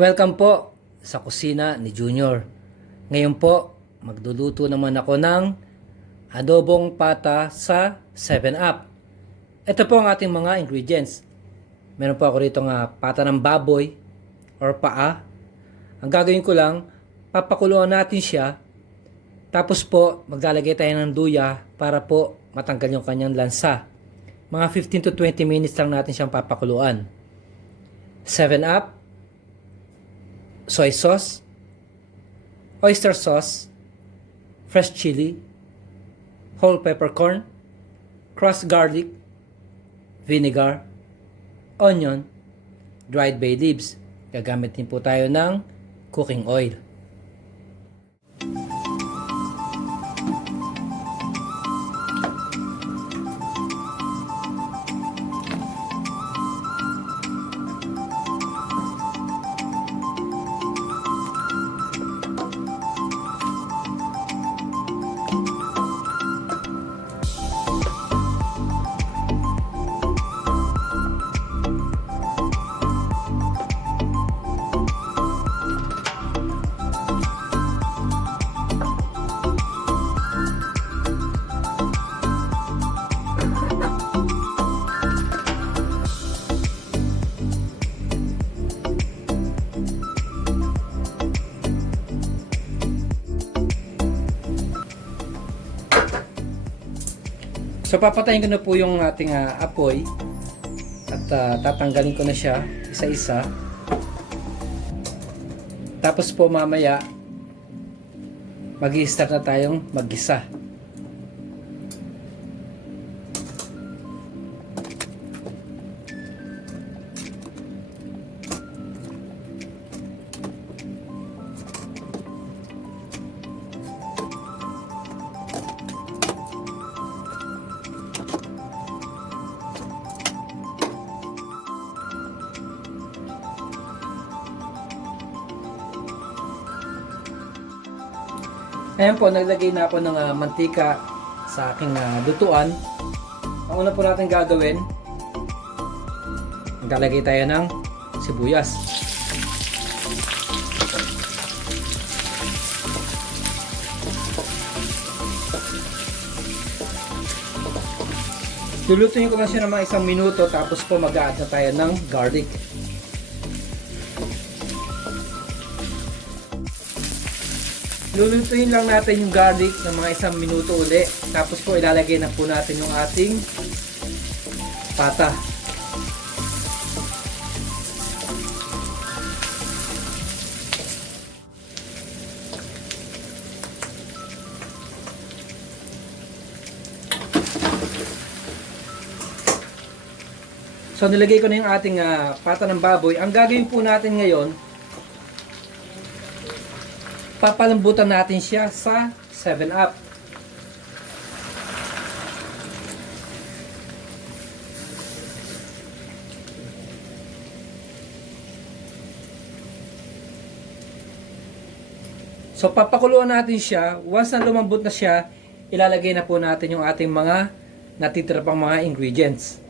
Welcome po sa kusina ni Junior. Ngayon po, magluluto naman ako ng adobong pata sa 7-Up. Ito po ang ating mga ingredients. Meron po ako rito nga pata ng baboy or paa. Ang gagawin ko lang, papakuluan natin siya. Tapos po, maglalagay tayo ng luya para po matanggal yung kanyang lansa. Mga 15 to 20 minutes lang natin siyang papakuluan. 7-Up, soy sauce, oyster sauce, fresh chili, whole peppercorn, crushed garlic, vinegar, onion, dried bay leaves. Gagamit din po tayo ng cooking oil. So papatayin ko na po yung ating apoy at tatanggalin ko na siya isa-isa. Tapos po mamaya mag-i-start na tayong mag-gisa. Ayan po, naglagay na ako ng mantika sa aking lutuan. Ang una po natin gagawin, maglalagay tayo ng sibuyas. Lulutuin ko lang siya ng mga 1 minuto, tapos po mag-a-add na tayo ng garlic. Lulutuin lang natin yung garlic ng mga 1 minuto uli. Tapos po ilalagay na po natin yung ating pata. So nilagay ko na yung ating pata ng baboy. Ang gagawin po natin ngayon, papalambutan natin siya sa 7-Up. So papakuluan natin siya. Once na lumambot na siya, ilalagay na po natin yung ating mga natitira pang mga ingredients.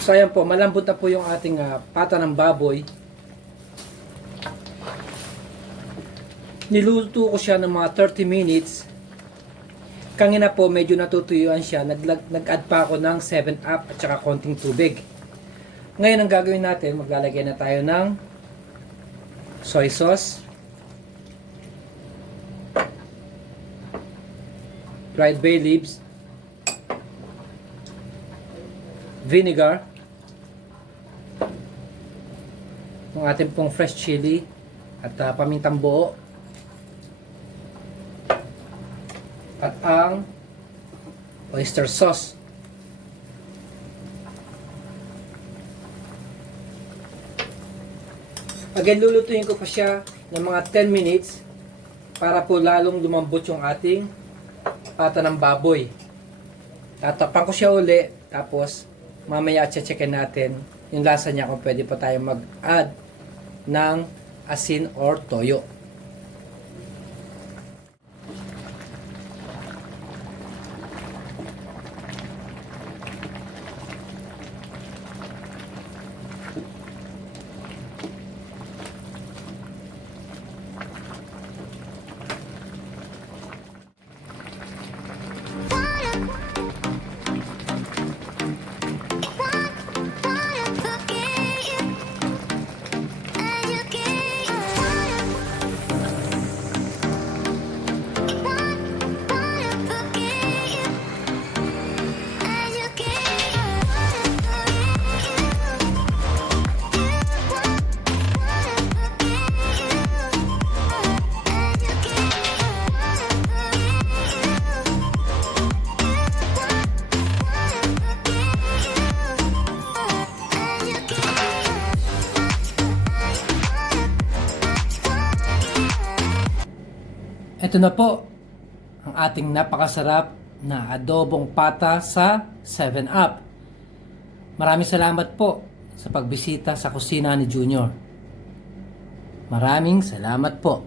So ayan po, malambot na po yung ating pata ng baboy. Niluto ko siya ng mga 30 minutes. Kanina po medyo natutuyuan siya. Nag-add pa ako ng 7-Up at saka konting tubig. Ngayon ang gagawin natin, maglalagay na tayo ng soy sauce, dried bay leaves, vinegar, yung ating pong fresh chili at pamintang buo, at ang oyster sauce. Again, lulutuin ko pa siya ng mga 10 minutes para po lalong lumambot yung ating pata ng baboy. Tatapan ko siya uli, tapos mamaya checkin natin yung lasa niya kung pwede pa tayo mag-add ng asin or toyo. Ito na po ang ating napakasarap na adobong pata sa 7-Up. Maraming salamat po sa pagbisita sa kusina ni Junior. Maraming salamat po.